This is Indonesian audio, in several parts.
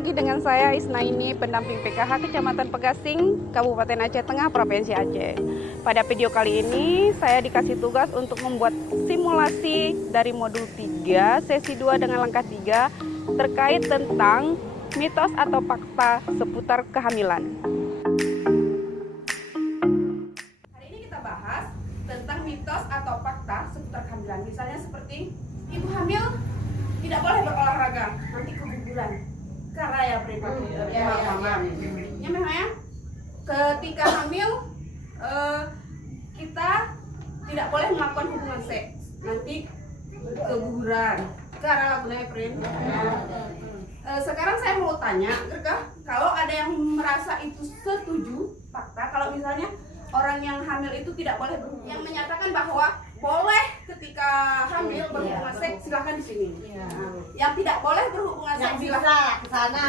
lagi dengan saya Isnaini, pendamping PKH Kecamatan Pegasing, Kabupaten Aceh Tengah, Provinsi Aceh. Pada video kali ini saya dikasih tugas untuk membuat simulasi dari modul 3, sesi 2 dengan langkah 3 terkait tentang mitos atau fakta seputar kehamilan. Hari ini kita bahas tentang mitos atau fakta seputar kehamilan. Misalnya seperti ibu hamil tidak boleh berolahraga, nanti keguguran. Karena ya memangnya ketika hamil kita tidak boleh melakukan hubungan seks, nanti keguguran. Karena lagunya sekarang saya mau tanya, kalau ada yang merasa itu setuju fakta, kalau misalnya orang yang hamil itu tidak boleh berhubungan, yang menyatakan bahwa boleh ketika hamil berhubungan seks, silahkan di sini. Yang tidak boleh berhubungan seks silahkan ke sana.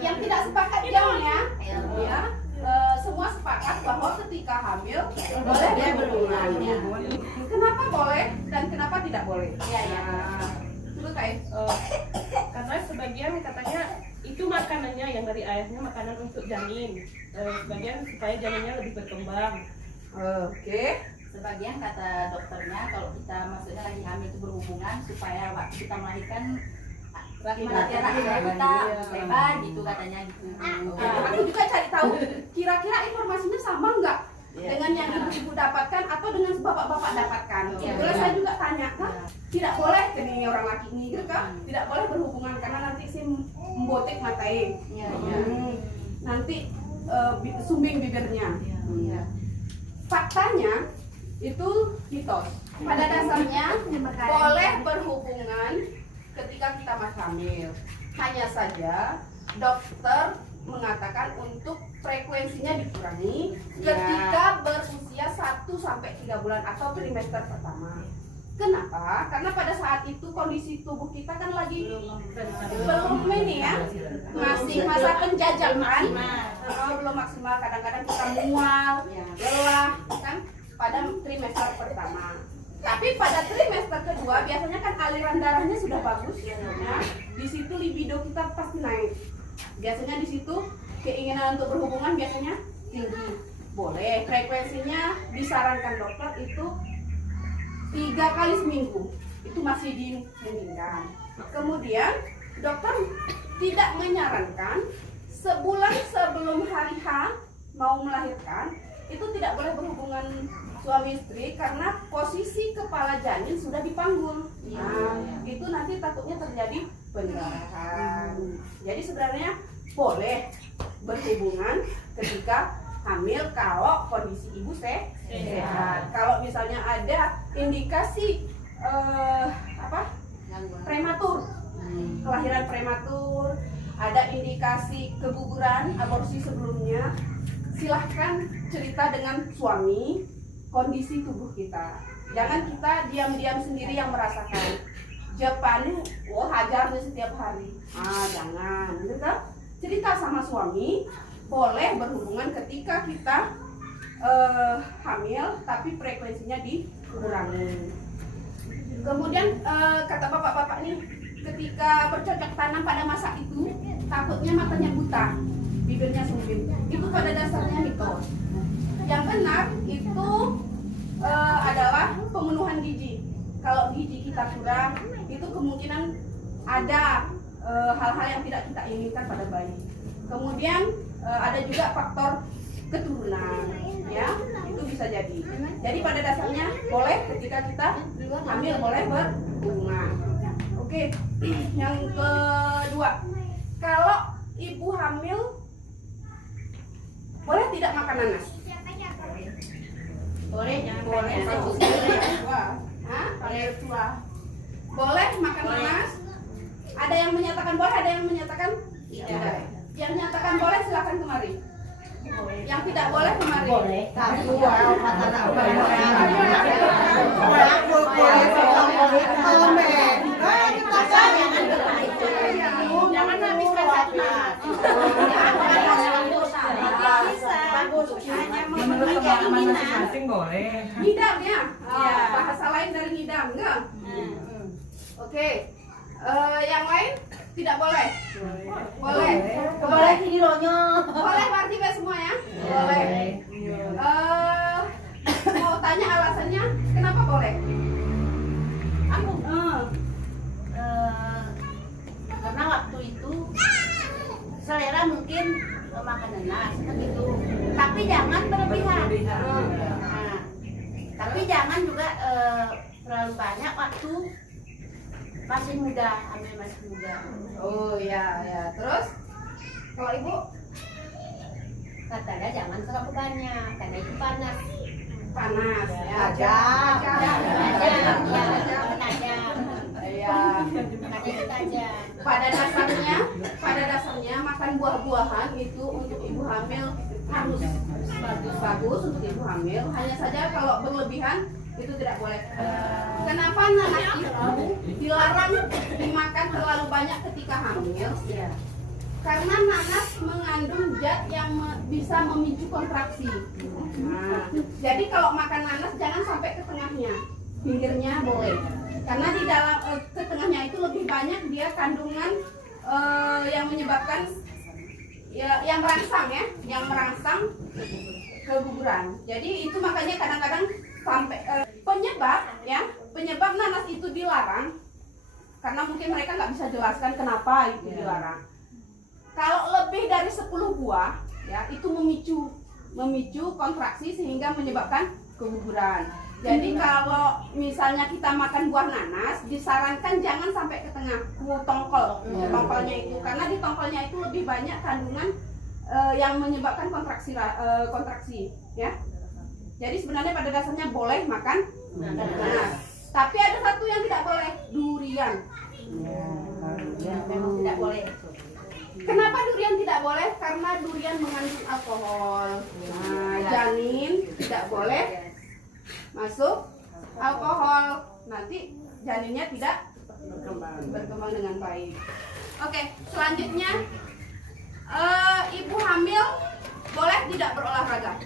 Yang tidak sepakat jangan ya. Semua sepakat bahwa ketika hamil boleh dia berhubungan. Kenapa boleh dan kenapa tidak boleh? Itu kayak karena sebagian katanya itu makanannya yang dari ayahnya makanan untuk janin, sebagian supaya janinnya lebih berkembang. Sebagian kata dokternya kalau kita maksudnya lagi hamil itu berhubungan supaya waktu kita melahirkan rahim kita lebar gitu katanya gitu. Aku juga cari tahu kira-kira informasinya sama nggak dengan yang ibu-ibu dapatkan atau dengan bapak-bapak dapatkan. Kebetulan saya juga tanya, tidak boleh ini orang laki ini gitu kan? Tidak boleh berhubungan karena nanti si membotek matai, nanti sumbing bibirnya. Faktanya itu mitos. Pada dasarnya boleh berhubungan ketika kita masih hamil. Hanya saja dokter mengatakan untuk frekuensinya dikurangi ketika berusia 1-3 bulan atau trimester pertama. Kenapa? Karena pada saat itu kondisi tubuh kita kan lagi belum ini ya, masih masa penjajakan, belum maksimal. Kadang-kadang kita mual, lelah, kan pada trimester pertama. Tapi pada trimester kedua biasanya kan aliran darahnya sudah bagus, nah di situ libido kita pasti naik. Biasanya di situ keinginan untuk berhubungan biasanya tinggi. Boleh, frekuensinya disarankan dokter itu 3 kali seminggu, itu masih dimungkinkan. Kemudian dokter tidak menyarankan sebulan sebelum hari H mau melahirkan itu tidak boleh berhubungan suami istri karena posisi kepala janin sudah dipanggul. Itu nanti takutnya terjadi pendarahan. Jadi sebenarnya boleh berhubungan ketika hamil kalau kondisi ibu sehat. Kalau misalnya ada indikasi prematur, kelahiran prematur, ada indikasi keguguran, aborsi sebelumnya, silahkan cerita dengan suami kondisi tubuh kita. Jangan kita diam-diam sendiri yang merasakan. Jepang, hajarnya setiap hari. Jangan, gitu kan? Cerita sama suami, boleh berhubungan ketika kita hamil, tapi frekuensinya dikurangi. Kemudian kata bapak-bapak nih, ketika bercocok tanam pada masa itu, takutnya matanya buta, bibirnya sempit. Itu pada dasarnya mitos. Yang benar itu adalah pemenuhan gizi. Kalau gizi kita kurang, itu kemungkinan ada hal-hal yang tidak kita inginkan pada bayi. Kemudian ada juga faktor keturunan, ya, itu bisa jadi. Jadi pada dasarnya boleh ketika kita hamil boleh berhubungan. Oke, yang kedua, kalau ibu hamil boleh tidak makan nanas? Boleh, jangan Boleh. Boleh makan nanas? Ada yang menyatakan boleh, ada yang menyatakan tidak. Yang menyatakan boleh silakan kemari. Yang tidak boleh kemari. boleh. Jangan habiskan Bagus. Hanya memenuhi keinginan. Masing-masing boleh. Ngidam ya? Iya. Bahasa lain dari ngidam, enggak? Oke. Yang lain tidak boleh? Boleh. Boleh ini lonya. Boleh berarti Pak semua ya? Boleh. Mau tanya alasannya kenapa boleh? Aku karena waktu itu selera mungkin makan nanas kan gitu. Tapi jangan berlebihan. Nah, tapi jangan juga terlalu banyak waktu masih muda, hamil masih muda. Oh ya ya. Terus kalau ibu Katanya jangan terlalu banyak, karena itu panas. panas ya. Tajam. Tajam. Ya. Pada dasarnya makan buah-buahan itu untuk ibu hamil harus bagus untuk ibu hamil. Hanya saja kalau berlebihan itu tidak boleh. Kenapa nanas itu dilarang dimakan terlalu banyak ketika hamil? Karena nanas mengandung zat yang bisa memicu kontraksi. Nah, jadi kalau makan nanas jangan sampai ke tengahnya, pinggirnya boleh. Karena di dalam ke tengahnya itu lebih banyak dia kandungan yang menyebabkan yang merangsang keguguran. Jadi itu makanya kadang-kadang sampai penyebab nanas itu dilarang karena mungkin mereka nggak bisa jelaskan kenapa itu dilarang. Kalau lebih dari 10 buah ya itu memicu kontraksi sehingga menyebabkan keguguran. Jadi kalau misalnya kita makan buah nanas, disarankan jangan sampai ke tengah tongkolnya itu, karena di tongkolnya itu lebih banyak kandungan yang menyebabkan kontraksi, ya. Jadi sebenarnya pada dasarnya boleh makan nanas, tapi ada satu yang tidak boleh, durian. Memang tidak boleh. Kenapa durian tidak boleh? Karena durian mengandung alkohol. Nah, janin tidak boleh masuk alkohol, nanti janinnya tidak berkembang dengan baik. Oke, selanjutnya ibu hamil boleh tidak berolahraga?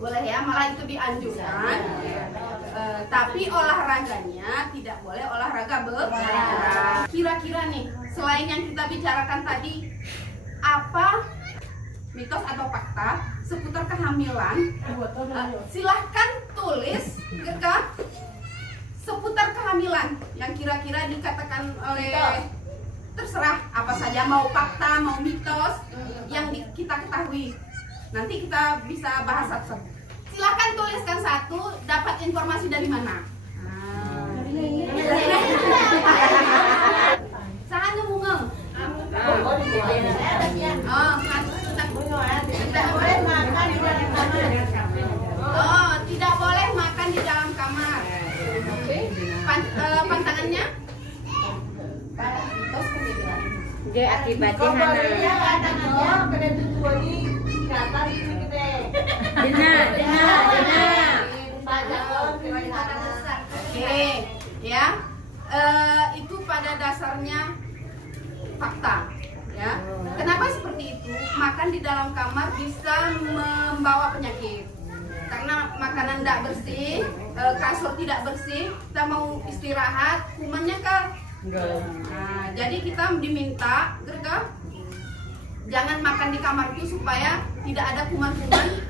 Boleh ya, malah itu dianjurkan. Tapi olahraganya tidak boleh olahraga berat. Kira-kira nih, selain yang kita bicarakan tadi, apa mitos atau fakta seputar kehamilan? Silahkan tulis ke seputar kehamilan yang kira-kira dikatakan oleh, terserah apa saja, mau fakta mau mitos yang kita ketahui. Nanti kita bisa bahas satu-satu. Silahkan tuliskan satu, dapat informasi dari mana? Saan ngomong? Tidak boleh makan di dalam kamar. Pantangannya? Dia akibatnya Oke, ya. Itu pada dasarnya fakta, ya. Kenapa seperti itu? Makan di dalam kamar bisa membawa penyakit. Karena makanan tidak bersih, kasur tidak bersih, kita mau istirahat, kumannya kan. Nah, jadi kita diminta, jangan makan di kamar itu supaya tidak ada kuman-kuman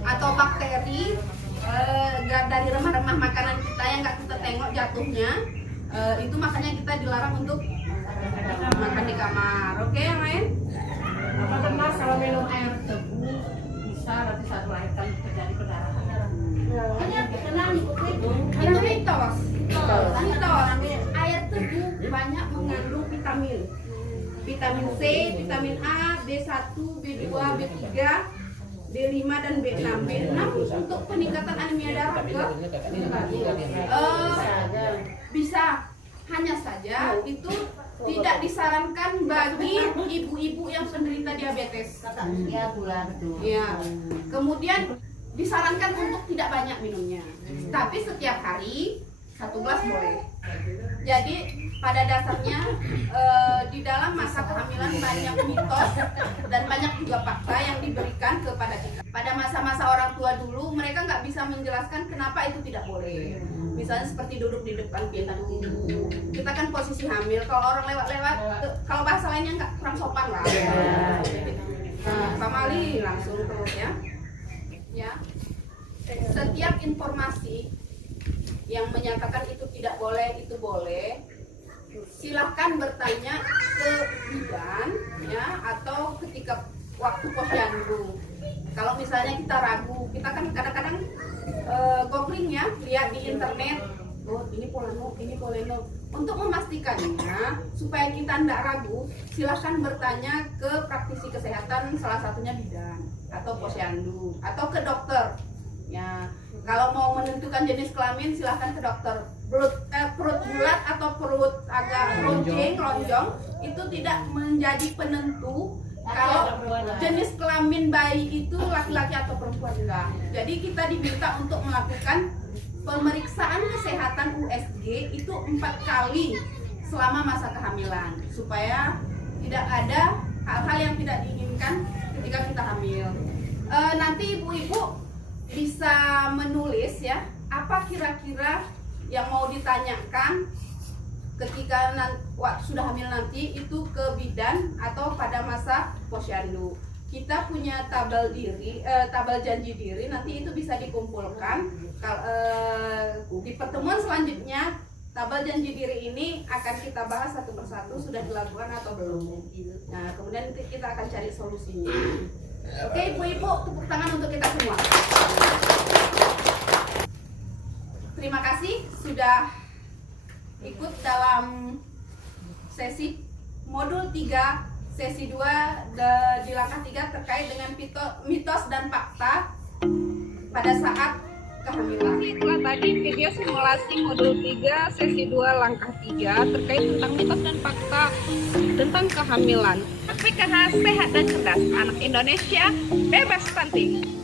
atau bakteri dari remah-remah makanan kita yang nggak kita tengok jatuhnya. Itu makanya kita dilarang untuk makan di kamar. Oke, yang lain? Apa benar kalau minum air tebu bisa nanti saat melahirkan terjadi perdarahan? Itu mitos. Air tebu banyak mengandung vitamin. Vitamin C, vitamin A, B1, B2, B3, B5 dan B6. B6 untuk peningkatan anemia darah bisa. Hanya saja itu tidak disarankan bagi ibu-ibu yang penderita diabetes. Ya. Kemudian disarankan untuk tidak banyak minumnya. Tapi setiap hari 1 gelas boleh. Jadi pada dasarnya di dalam masa kehamilan banyak mitos dan banyak juga fakta yang diberikan kepada kita. Pada masa-masa orang tua dulu mereka nggak bisa menjelaskan kenapa itu tidak boleh. Misalnya seperti duduk di depan pintu. Kita kan posisi hamil, kalau orang lewat-lewat, kalau bahasa lainnya nggak kurang sopan lah. Nah, pamali langsung terus ya. Setiap informasi yang menyatakan itu tidak boleh, itu boleh, silahkan bertanya ke bidan ya, atau ketika waktu posyandu. Kalau misalnya kita ragu, kita kan kadang-kadang googling ya, lihat di internet, oh ini polano, ini poleno. Untuk memastikannya supaya kita tidak ragu, silahkan bertanya ke praktisi kesehatan, salah satunya bidan atau posyandu atau ke dokter. Ya, kalau mau menentukan jenis kelamin silahkan ke dokter. Perut bulat atau perut agak lonjong itu tidak menjadi penentu kalau jenis kelamin bayi itu laki-laki atau perempuan, enggak. Jadi kita diminta untuk melakukan pemeriksaan kesehatan USG itu 4 kali selama masa kehamilan supaya tidak ada hal-hal yang tidak diinginkan ketika kita hamil. Nanti ibu-ibu bisa menulis ya, apa kira-kira yang mau ditanyakan ketika waktu sudah hamil nanti itu ke bidan atau pada masa posyandu. Kita punya tabel janji diri, nanti itu bisa dikumpulkan. Di pertemuan selanjutnya tabel janji diri ini akan kita bahas satu persatu sudah dilakukan atau belum. Nah, kemudian kita akan cari solusinya. Oke, ibu-ibu, tepuk tangan untuk kita semua. Terima kasih sudah ikut dalam sesi modul 3, sesi 2 di langkah 3 terkait dengan mitos dan fakta pada saat kehamilan. Itulah tadi video simulasi modul 3, sesi 2, langkah 3 terkait tentang mitos dan fakta tentang kehamilan. PKH sehat dan cerdas, anak Indonesia bebas stunting.